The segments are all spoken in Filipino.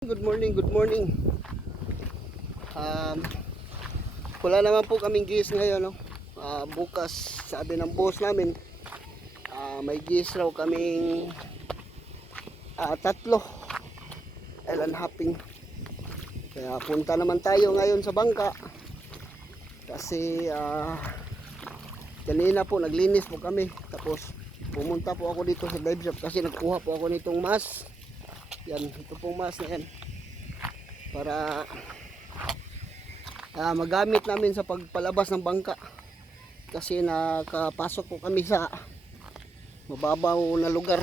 Good morning, good morning. Um, wala naman po kaming gis ngayon. No? Ah, bukas, sabi ng boss namin, ah, may gis raw kaming ah, tatlo. Island hopping. Kaya punta naman tayo ngayon sa bangka. Kasi ah, kanina po naglinis po kami. Tapos pumunta po ako dito sa dive shop kasi nagkuha po ako nitong mas. Yan, ito pong mas na yan. Para ah, magamit namin sa pagpalabas ng bangka. Kasi nakapasok po kami sa mababaw na lugar.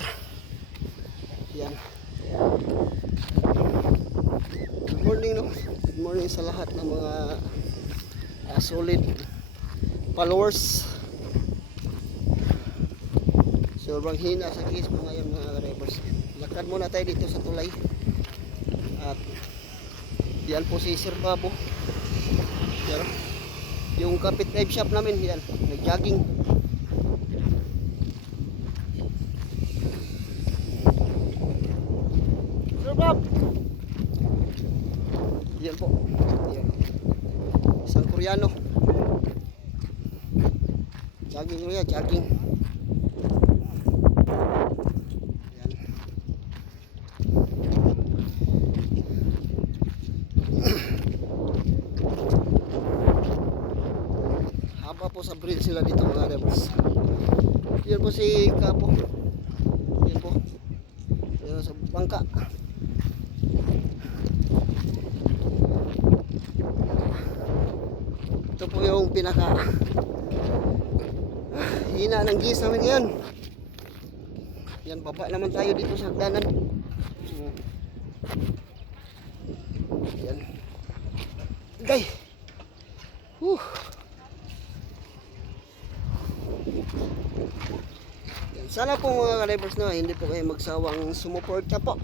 Yan. Good morning no. Good morning sa lahat ng mga ah, solid followers. Sobrang hina sa case mo ngayon mga drivers. Lakad muna tayo dito sa tulay. At yan po si Sir Babo. Yan. Yung kapit dive shop namin yan. Nag-jogging. Sir Bob! Yan po. Yan. Isang Koreano. Jogging yan, jogging. Yan. Haba po sa bridge sila dito mga rebels. Yan po si Kapo. Yan po. Yan sa bangka. Ito po yung pinaka hina ng gis namin ngayon. Yan, baba naman tayo dito sa hagdanan. Yan. Gay! Whew. Sana po mga kalibers na hindi po kayo magsawang sumuporta po.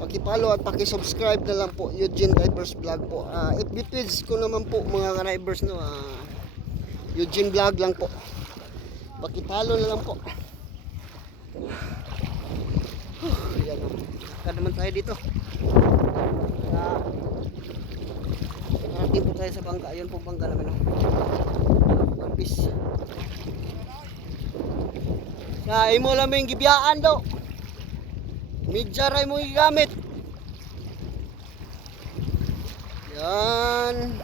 Pakipalo at pakisubscribe na lang po Eugene Divers Vlog po. Ah, FB page ko naman po mga kalibers no. ah, Eugene Vlog lang po. Pakipalo na lang po. Whew, yan. Kada naman tayo dito. Ah, Narating po tayo sa bangka. Ayun po bangka namin. Oh. Sa imo lang yung gibiyaan daw. Midjar ay mo gigamit. Yan.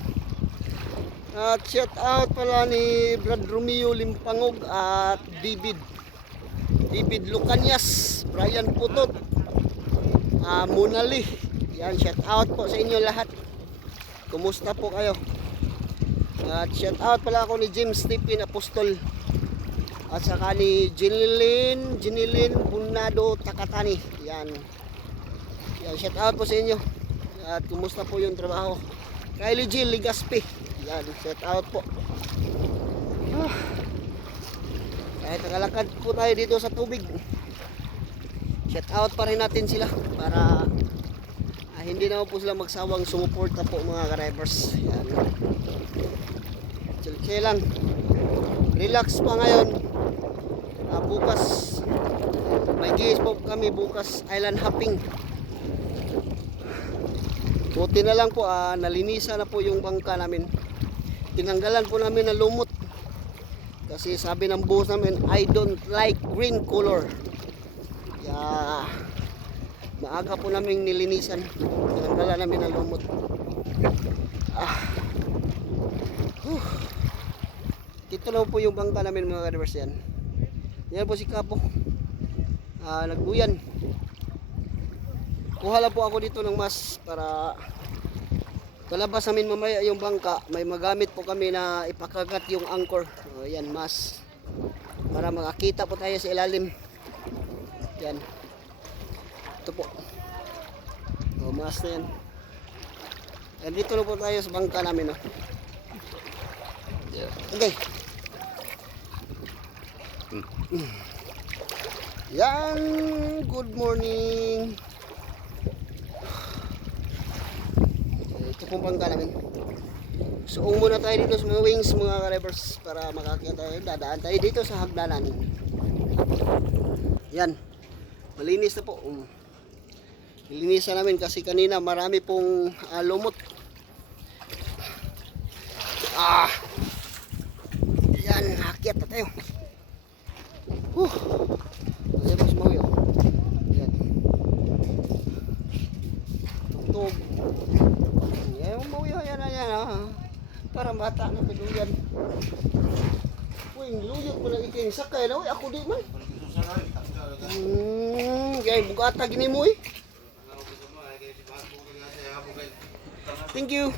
At shout out pala ni Brad Romeo Limpangog at David. David Lucanias, Brian Putot, ah Munali. Yan, shout out po sa inyo lahat. Kumusta po kayo? At shout out pala ako ni James Stephen Apostol. At saka ni Jinilin, Jinilin Bunado Takatani. Yan. Yan, shout out po sa inyo. At kumusta po yung trabaho? Kylie Jill Ligaspi. Yan, shout out po. Ah. Kahit nakalakad po tayo dito sa tubig. Shout out pa rin natin sila para ah, hindi naman po sila magsawang sumuporta po mga drivers. Yan. Chill lang. Relax pa ngayon. Bukas may gis po kami bukas island hopping. Buti na lang po ah, nalinisan na po yung bangka namin. Tinanggalan po namin ng lumot. Kasi sabi ng boss namin, I don't like green color. Kaya maaga po namin nilinisan. Tinanggalan namin ng lumot. Ah. Whew. Dito na po yung bangka namin mga kadivers yan. Yan po si Kapo. Ah, nagbuyan. Kuha lang po ako dito ng mas para palabas namin mamaya yung bangka. May magamit po kami na ipakagat yung anchor. O, yan, mas. Para makakita po tayo sa ilalim. Yan. Ito po. O, mas na yan. Yan, dito na po tayo sa bangka namin. O. Okay. Yan, good morning. Ito pong bangka namin. Suong muna tayo dito sa mga wings mga kalibers para makakita tayo. Dadaan tayo dito sa hagdanan. Yan. Malinis na po. Um. Linisan namin kasi kanina marami pong ah, lumot. Ah. Yan, akyat na tayo. Huh. Ayan, mas mawi, oh. Yan. Tugtog. Yan, mawi, oh. Yan, yan, ah. Para bata na piluyan. Uy, luyot mo na iking sakay na, uy. Ako di man. Hmm, kaya bugata gini mo, eh. Thank you.